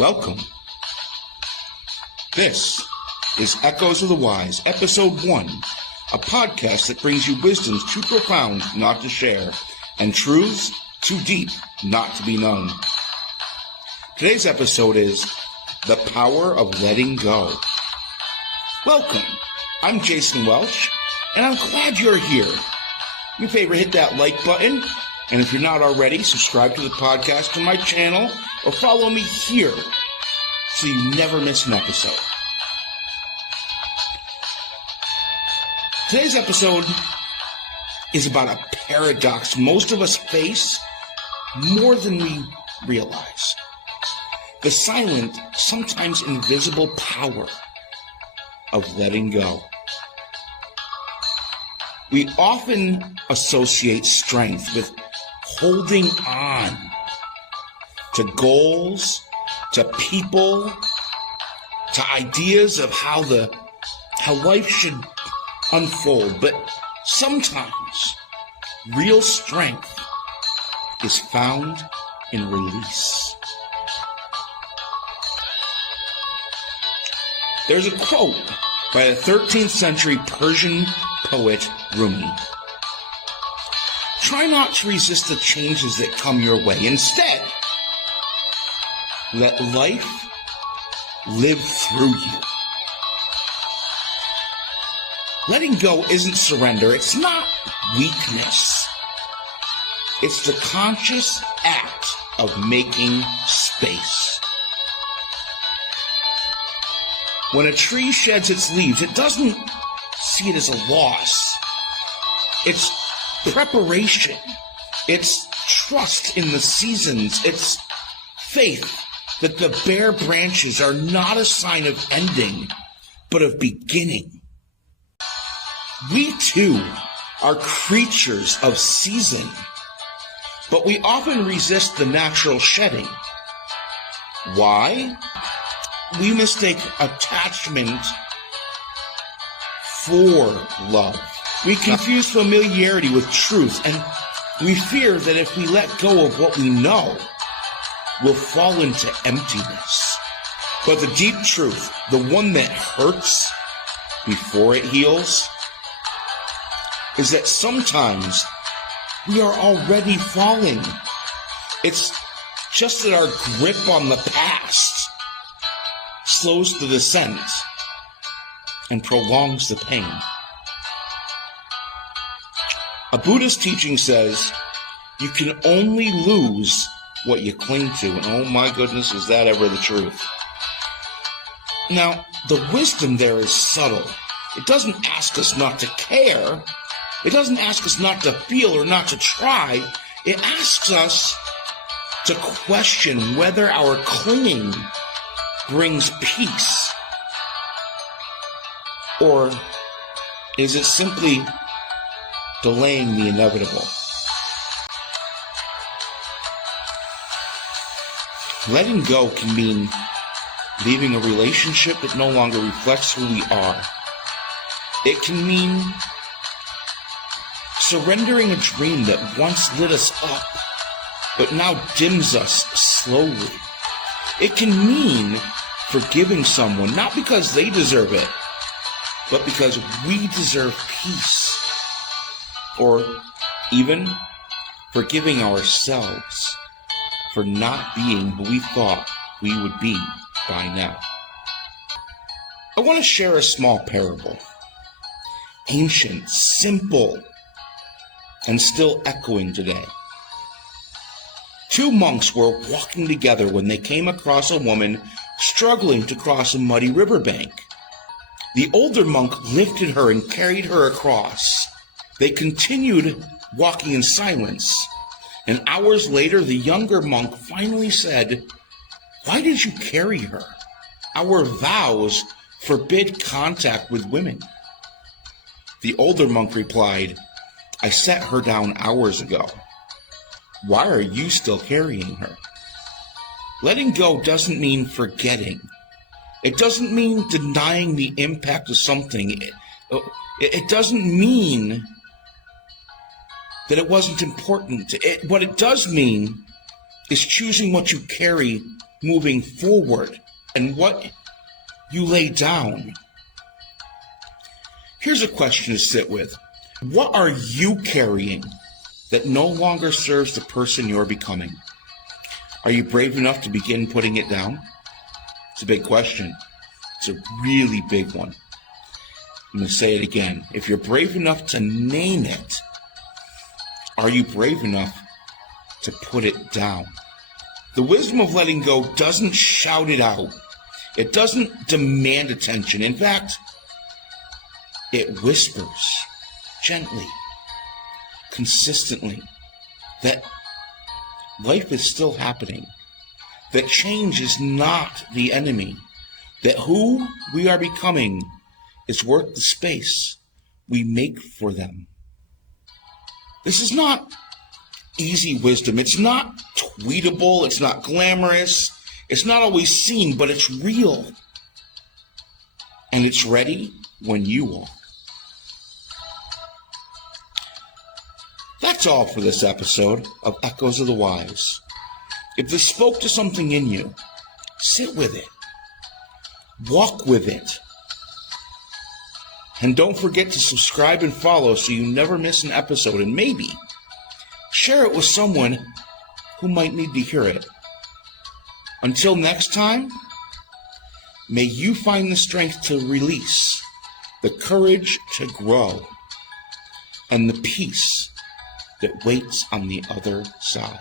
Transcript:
Welcome. This is Echoes of the Wise, Episode 1, a podcast that brings you wisdoms too profound not to share, and truths too deep not to be known. Today's episode is The Power of Letting Go. Welcome. I'm Jason Welch, and I'm glad you're here. Do me a favor, hit that like button, and if you're not already, subscribe to the podcast on my channel, or follow me here so you never miss an episode. Today's episode is about a paradox most of us face more than we realize. The silent, sometimes invisible power of letting go. We often associate strength with holding on to goals, to people, to ideas of how life should unfold. But sometimes real strength is found in release. There's a quote by the 13th century Persian poet Rumi. Try not to resist the changes that come your way. Instead, let life live through you. Letting go isn't surrender. It's not weakness. It's the conscious act of making space. When a tree sheds its leaves, it doesn't see it as a loss. It's preparation. It's trust in the seasons. It's faith that the bare branches are not a sign of ending, but of beginning. We too are creatures of season, but we often resist the natural shedding. Why? We mistake attachment for love. We confuse familiarity with truth, and we fear that if we let go of what we know, we'll fall into emptiness. But the deep truth, the one that hurts before it heals, is that sometimes we are already falling. It's just that our grip on the past slows the descent and prolongs the pain. A Buddhist teaching says you can only lose what you cling to. And oh my goodness, is that ever the truth? Now, the wisdom there is subtle. It doesn't ask us not to care. It doesn't ask us not to feel or not to try. It asks us to question whether our clinging brings peace, or is it simply delaying the inevitable? Letting go can mean leaving a relationship that no longer reflects who we are. It can mean surrendering a dream that once lit us up, but now dims us slowly. It can mean forgiving someone, not because they deserve it, but because we deserve peace. Or even forgiving ourselves for not being who we thought we would be by now. I want to share a small parable. Ancient, simple, and still echoing today. Two monks were walking together when they came across a woman struggling to cross a muddy riverbank. The older monk lifted her and carried her across. They continued walking in silence, and hours later the younger monk finally said, "Why did you carry her? Our vows forbid contact with women." The older monk replied, "I set her down hours ago. Why are you still carrying her?" Letting go doesn't mean forgetting. It doesn't mean denying the impact of something. It doesn't mean that it wasn't important. What it does mean is choosing what you carry moving forward and what you lay down. Here's a question to sit with. What are you carrying that no longer serves the person you're becoming? Are you brave enough to begin putting it down? It's a big question. It's a really big one. I'm going to say it again. If you're brave enough to name it, are you brave enough to put it down? The wisdom of letting go doesn't shout it out. It doesn't demand attention. In fact, it whispers gently, consistently, that life is still happening, that change is not the enemy, that who we are becoming is worth the space we make for them. This is not easy wisdom. It's not tweetable. It's not glamorous. It's not always seen, but it's real. And it's ready when you are. That's all for this episode of Echoes of the Wise. If this spoke to something in you, sit with it. Walk with it. And don't forget to subscribe and follow so you never miss an episode, and maybe share it with someone who might need to hear it. Until next time, may you find the strength to release, the courage to grow, and the peace that waits on the other side.